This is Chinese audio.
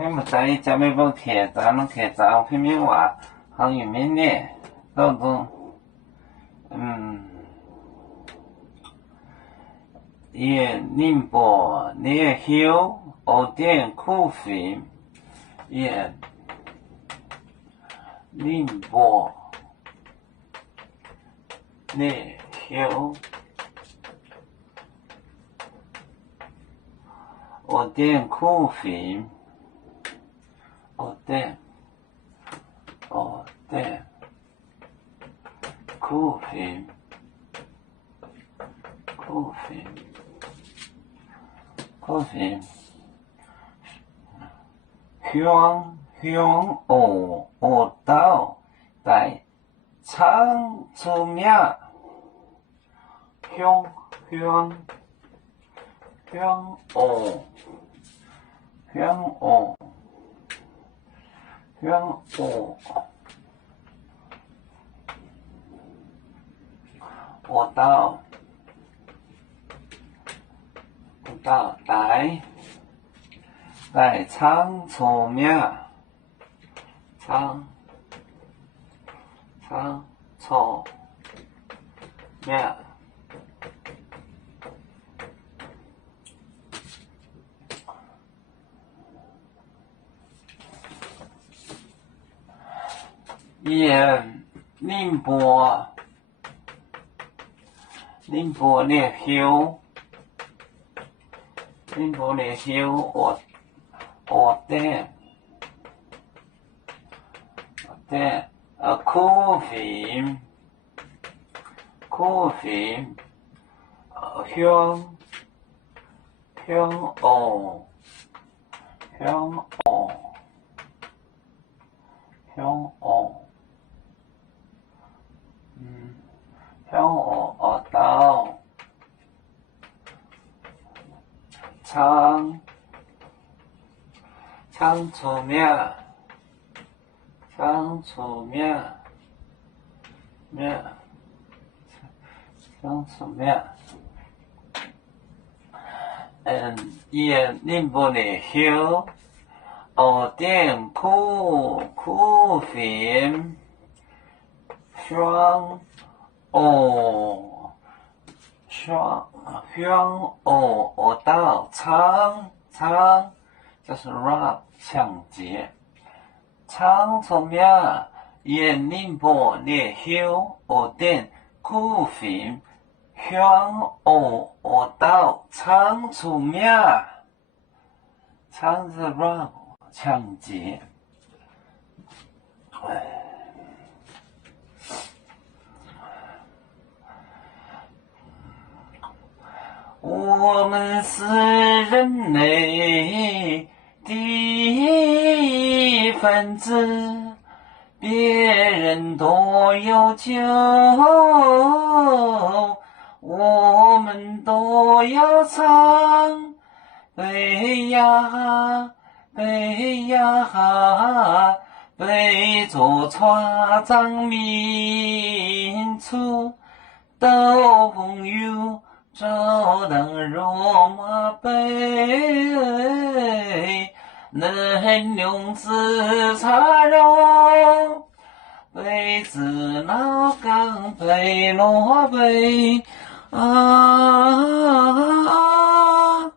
你们在家没帮贴，咱们开张平民话，行业明年，老总，也宁波年休2点苦费，也宁波年休2点苦费。2点苦费，香岛在长出名，香我到在长出名，长出名。也宁波年休2点苦费，香澳岛长出名，也宁波年休2点苦费，香澳岛长就是 rap 抢劫，长出名，也宁波年休2点苦费，香澳岛长出名，长是 rap 抢劫。我们是人类的一份子，别人都有救，我们都要唱。北呀北呀北，做船长民族斗朋友，照当戎马背，能用自茶肉，背自脑刚背罗背啊。